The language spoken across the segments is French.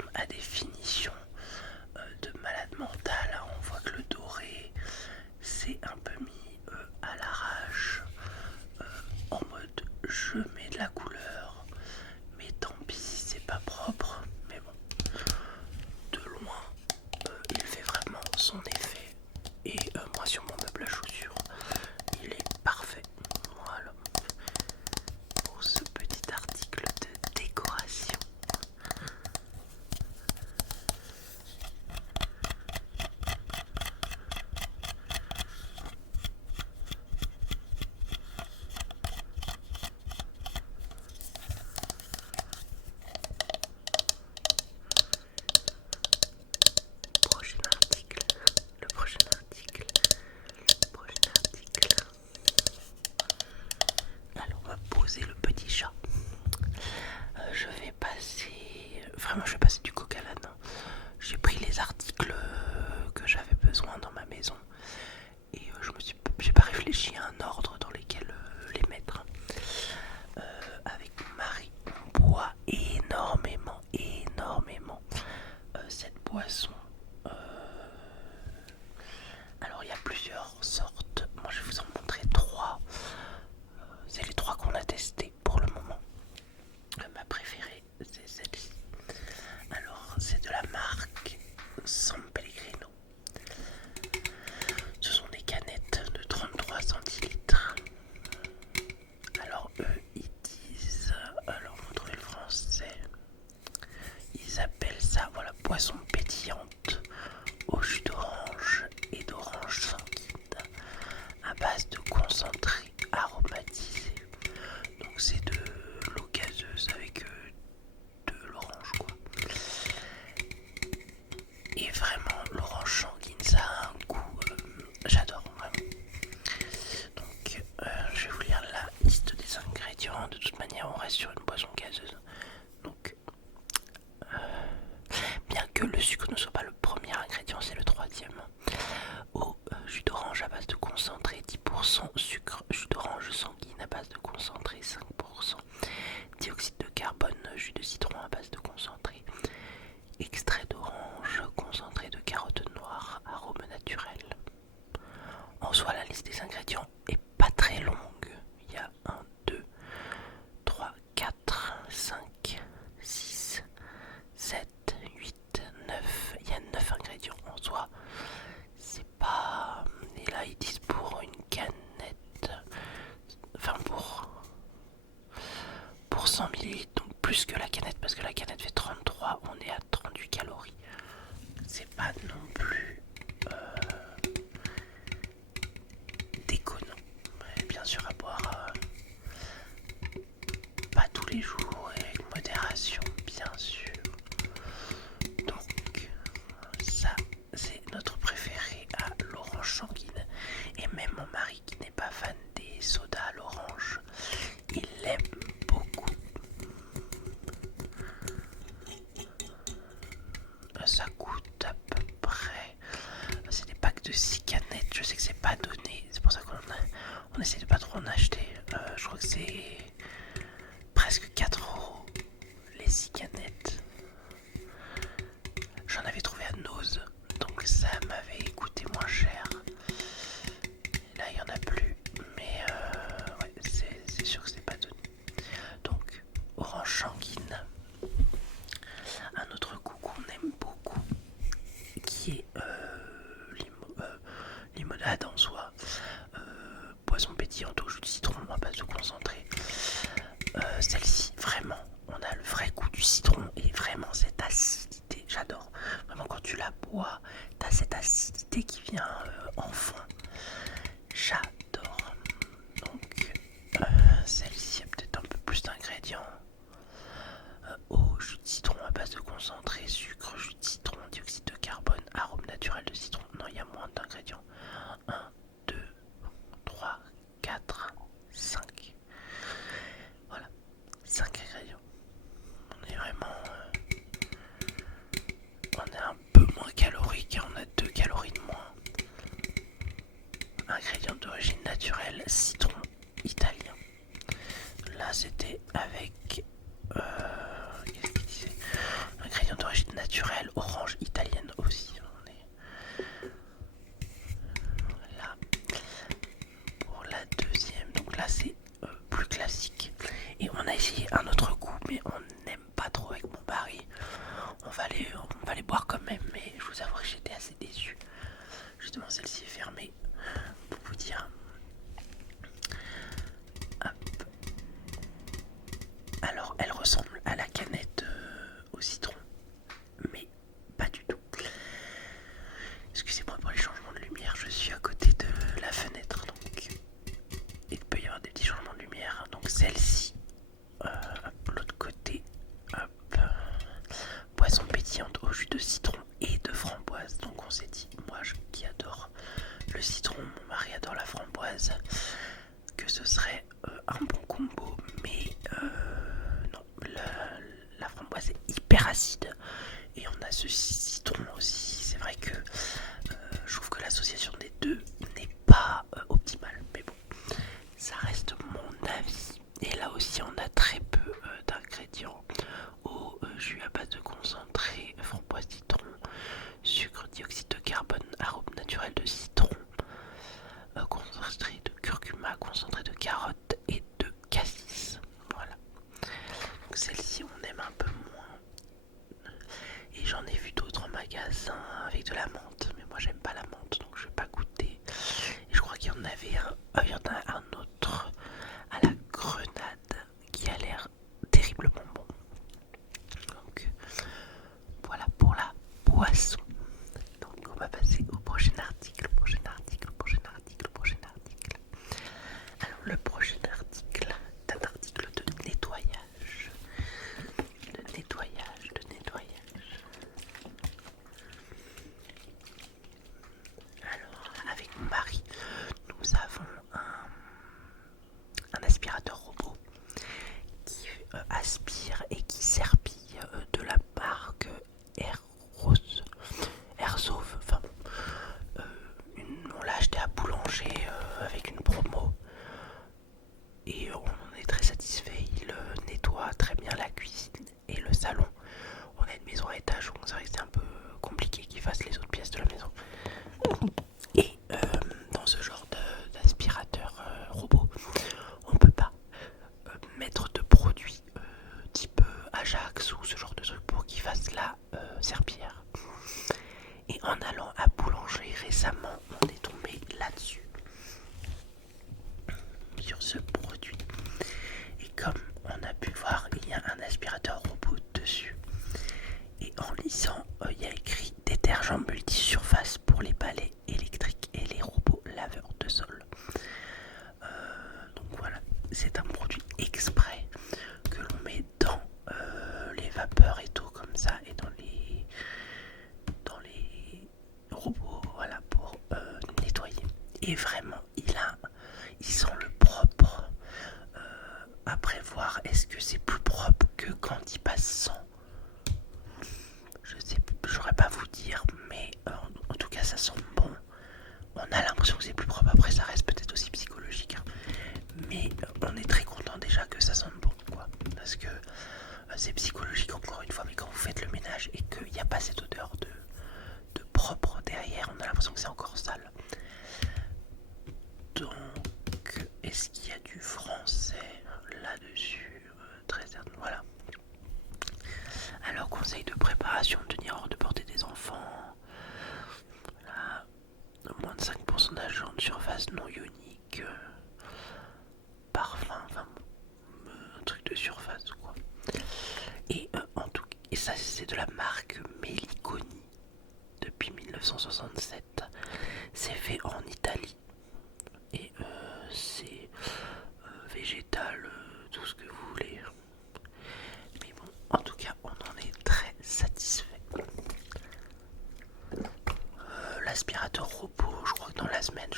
corne à des finitions de malade mental. Hein. On voit que le doré c'est un peu mis à l'arrache, en mode je mets de la couleur, mais tant pis si c'est pas propre. Mais bon, de loin, il fait vraiment son effet. Et moi sur mon meuble à chaussures, il est parfait. Voilà, pour ce petit article de décoration. Prochain article, le prochain article, le prochain article. Alors on va poser le petit chat. Je vais passer, vraiment je vais passer du coq à l'âne. J'ai pris les articles que j'avais besoin dans ma maison et j'ai pas réfléchi à un ordre dans lequel les mettre. Avec mon mari, on boit énormément cette boisson. Alors il y a plusieurs sortes. Moi je vais vous en montrer trois. C'est les trois qu'on a testés pour le moment. Ma préférée c'est celle-ci. Alors c'est de la marque San Pellegrino. Ce sont des canettes de 33 centilitres. Alors eux ils disent, alors on va trouver le français, ils appellent ça, voilà, boisson pétillante au jus d'orange et d'orange sanguine à base de concentré aromatisé. Donc c'est de l'eau gazeuse avec de l'orange quoi. Et vraiment l'orange sanguine ça a un goût, j'adore vraiment. Donc je vais vous lire la liste des ingrédients. De toute manière on reste sur une boisson gazeuse. Donc bien que le sucre ne soit pas le premier ingrédient, c'est le troisième. Au jus d'orange à base de concentré 10% sucre, jus d'orange sanguine à base de concentré 5%, dioxyde de carbone, jus de citron à base de concentré, extrait d'orange, concentré de carotte noire, arôme naturel. En soi la liste des ingrédients est pas très longue. Il y a 1, 2, 3, 4, 5, 6, 7, 8, 9. Il y a 9 ingrédients en soi. C'est pas... Et là ils disent pour une canette, enfin pour 100 ml, donc plus que la canette parce que la canette fait 33, on est à 38 calories. C'est pas non plus déconnant. Mais bien sûr à boire pas tous les jours et avec modération bien sûr. Donc ça c'est notre préféré à l'orange sanguine. Et même mon mari qui n'est pas fan des sodas à l'orange, il l'aime beaucoup. Ça coûte à peu près, c'est des packs de 6 canettes, je sais que c'est pas donné, c'est pour ça qu'on essaie de pas trop en acheter. Je crois que c'est presque 4 € les 6 canettes. J'en avais trouvé à Nose, donc ça m'avait coûté moins cher. Là il y en a plus, mais ouais, c'est sûr que c'est pas donné. Donc orange sanguine. Un autre goût qu'on aime beaucoup, qui est limonade en soi, boisson pétillante au jus de citron à base de concentré. Celle-ci, vraiment, on a le vrai goût du citron et vraiment cette acidité, j'adore. Vraiment quand tu la bois, t'as cette acidité qui vient en fond. J'adore. Donc celle-ci a peut-être un peu plus d'ingrédients. Eau, jus de citron à base de concentré, sucre, jus de citron, dioxyde de carbone, arôme naturel de citron. Non, il y a moins d'ingrédients. 1, 2, 3, 4, 5. Voilà, 5 ingrédients. On est vraiment... on est un peu moins calorique, on a 2 calories de moins. Ingrédients d'origine naturelle, citron italien. Là, c'était avec... qu'est-ce qu'il disait? Ingrédients d'origine a ce citron aussi. C'est vrai que je trouve que l'association des deux n'est pas optimale. Mais bon, ça reste mon avis. Et là aussi, on a très peu d'ingrédients. Eau, jus à base de concentré, framboise citron, sucre, dioxyde de carbone, arôme naturel de citron, concentré de curcuma, concentré de carotte et de cassis. Voilà. Donc celle-ci, on aime un peu moins. Et j'en ai vu d'autres en magasin avec de la menthe. Mais moi, j'aime pas la menthe, donc je vais pas goûter. Et je crois qu'il y en avait il y en a un autre à la grenade qui a l'air terriblement bon. Donc voilà pour la boisson. Donc on va passer au prochain article. Alors le prochain article est un article de nettoyage. Alors avec mon mari, nous avons un aspirateur robot qui aspire et qui serpille de la marque Airsoft. Enfin, on l'a acheté à Boulanger avec une promo et on en est très satisfait. Il nettoie très bien la cuisine et le salon. On a une maison à étage, donc c'est vrai que c'est un peu compliqué qu'il fasse les autres pièces de la maison. Et dans ce genre d'aspirateur robot, on peut pas mettre de produits type Ajax ou ce genre de truc pour qu'il fasse la serpillière. Et en allant à Boulanger récemment, on est tombé là-dessus, sur ce produit. Et comme on a pu voir, il y a un aspirateur robot dessus. Et en lisant, il y a écrit détergent multisurface pour les balais électriques et les robots laveurs de sol. Donc voilà, c'est un produit exprès que l'on met dans les vapeurs et tout comme ça et dans les robots, voilà, pour nettoyer. Et vraiment, il sent le propre. Après voir, est-ce que c'est plus propre que quand il passe sans? Je sais, j'aurais pas vous dire, mais en tout cas ça sent bon. On a l'impression que c'est plus propre. Après ça reste peut-être aussi psychologique, hein. Mais on est très content déjà que ça sente bon, quoi. Parce que c'est psychologique encore une fois, mais quand vous faites le ménage et qu'il n'y a pas cette odeur de propre derrière, on a l'impression que c'est encore sale. Donc, est-ce qu'il y a du français là-dessus? Très certain, voilà. Alors, conseil de préparation, tenir hors de portée des enfants. Voilà. Moins de 5% d'agents de surface non ionique. Parfum, enfin, un truc de surface, quoi. Et en tout cas, et ça, c'est de la marque Meliconi depuis 1967. C'est fait en Italie. Et c'est végétal, tout ce que vous voulez. Mais bon, en tout cas, on en est très satisfait. L'aspirateur robot, je crois que dans la semaine,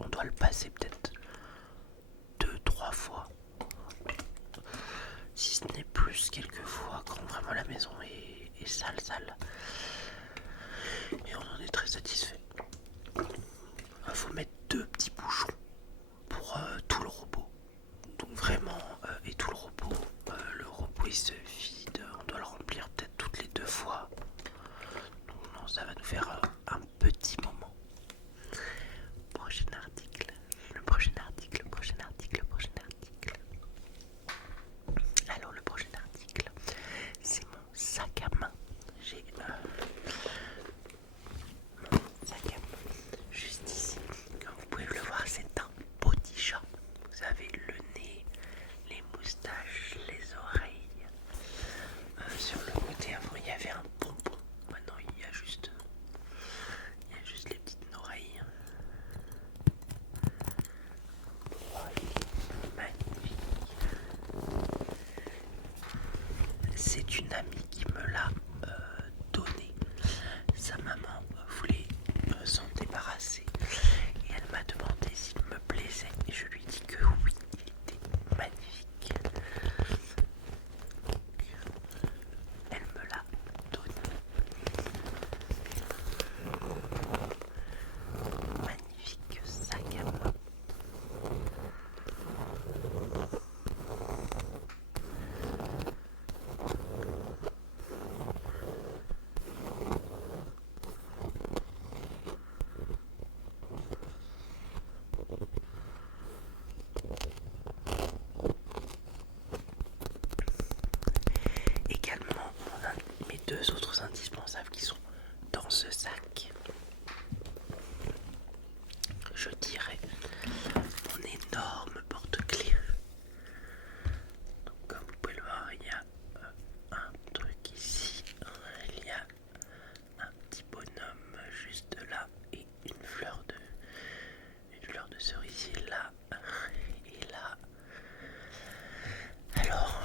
on doit le passer peut-être 2-3 fois. Si ce n'est plus, quelques fois, quand vraiment la maison est sale. Et on en est très satisfait. Il faut mettre 2 petits bouchons pour tout le robot. Donc vraiment, et tout le robot il se vide, on doit le remplir peut-être toutes les 2 fois. Donc non, ça va nous faire un petit moment. Prochain article. Alors le prochain article, c'est mon sac à main. J'ai mon sac à main juste ici. Comme vous pouvez le voir, c'est un body shop. Vous avez le nez, les moustaches, les oreilles. Sur le côté avant, il y avait un pompon. Maintenant, il y a juste deux autres indispensables qui sont dans ce sac. Je dirais mon énorme porte-clés. Donc comme vous pouvez le voir, il y a un truc ici, il y a un petit bonhomme juste là et une fleur de cerisier là et là. Alors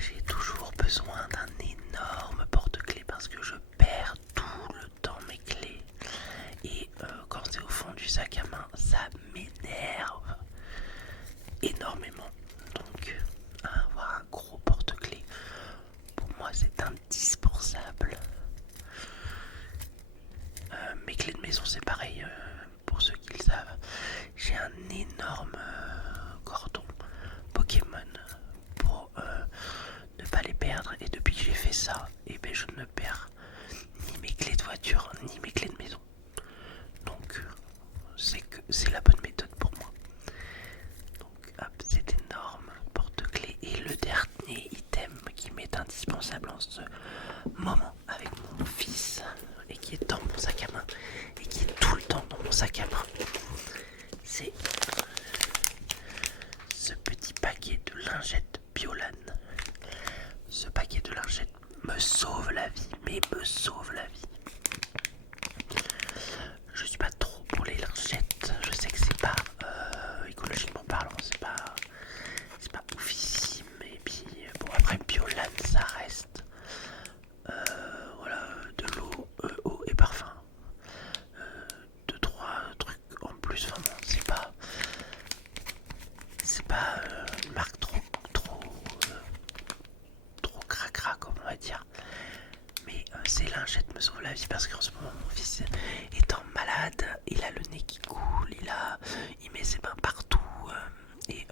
j'ai toujours besoin d'un énorme porte-clés parce que je perds tout le temps mes clés et quand c'est au fond du sac à main ça m'énerve énormément. Donc avoir un gros porte-clés pour moi c'est indispensable. Mes clés de maison c'est pareil, pour ceux qui le savent, j'ai un énorme cordon Pokémon pour ne pas les perdre, et depuis que j'ai fait ça, et ben je ne perds ni mes clés de voiture ni mes clés de maison. Donc c'est la bonne méthode pour moi. Donc hop, c'est énorme porte-clés. Et le dernier item qui m'est indispensable en ce moment avec mon fils et qui est dans mon sac à main et qui est tout le temps dans mon sac à main, c'est ce petit paquet de lingettes Biolan. Ce paquet de lingettes me sauve la vie, mais me sauve la vie. Je suis pas trop pour les lingettes, je sais que c'est pas écologiquement parlant, c'est pas oufissime, et puis bon après Biolan ça reste voilà, de l'eau, eau et parfum, deux trois trucs en plus, enfin bon, c'est pas une marque trop cracra comme on va dire, mais ces lingettes me sauvent la vie parce qu'en ce moment mon fils étant malade, il a le nez qui coule, il met ses mains partout, et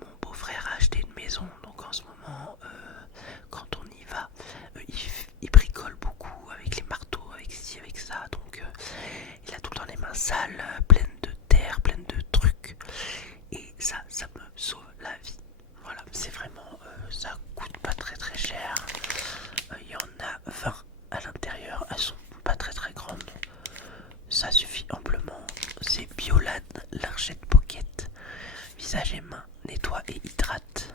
mon beau-frère a acheté une maison, donc en ce moment quand on y va, il bricole beaucoup avec les marteaux, avec ci, avec ça, donc il a tout le temps les mains sales, pleines de terre, pleines de trucs, et ça me sauve la vie. Voilà, c'est vraiment, ça coûte pas très très cher, il y en a 20 à l'intérieur, elles sont pas très très grandes, ça suffit amplement. C'est Biolan Lingette Pocket, visage et mains, nettoie et hydrate,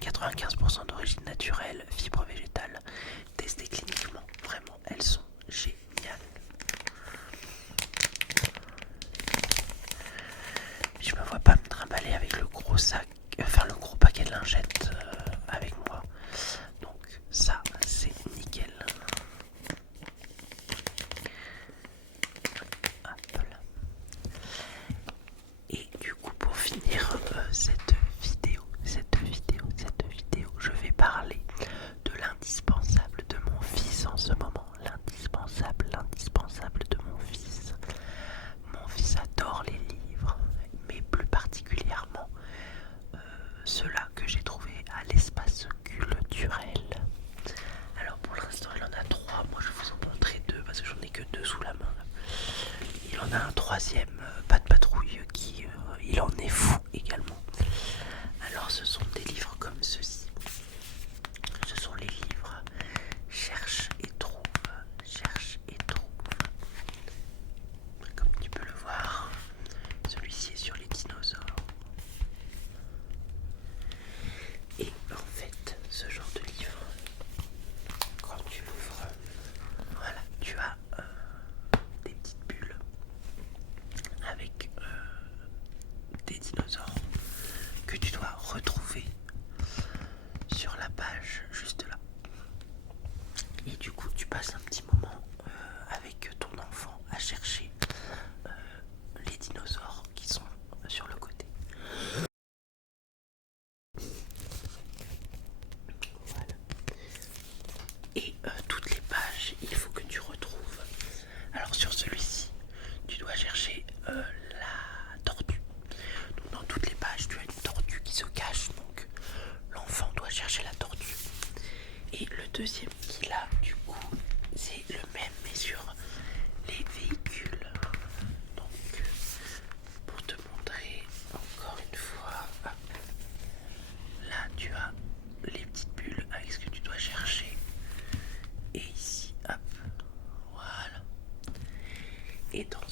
95% d'origine naturelle, fibres végétales, testées cliniquement, vraiment elles sont géniales. Je me vois pas me trimballer avec le gros sac, enfin le gros paquet de lingettes avec moi, donc ça c'est nickel. Hop là. Et du coup pour finir cette vidéo, je vais parler de l'indispensable de mon fils en ce moment. L'indispensable de mon fils. Mon fils adore les livres, mais plus particulièrement ceux-là que j'ai trouvés à l'espace culturel. Alors pour l'instant il en a 3, moi je vais vous en montrer 2 parce que j'en ai que 2 sous la main. Il en a un troisième, pas de patrouille, qui il en est fou également. Alors ce sont des livres comme ceci. Ce sont les livres Cherche et trouve. Comme tu peux le voir, celui-ci est sur les dinosaures. Et en fait, ce genre de livre, quand tu l'ouvres, voilà, tu as des petites bulles avec des dinosaures que tu dois retrouver sur la page juste là. Et du coup, tu passes un petit moment avec ton enfant à chercher les dinosaures qui sont sur le côté. Voilà. Et toutes les pages, il faut que tu retrouves. Alors sur celui-ci, tu dois chercher la tortue. Donc dans toutes les pages, tu as une tortue qui se cache. Donc l'enfant doit chercher la tortue. Et le deuxième qu'il a, du coup, c'est Et dans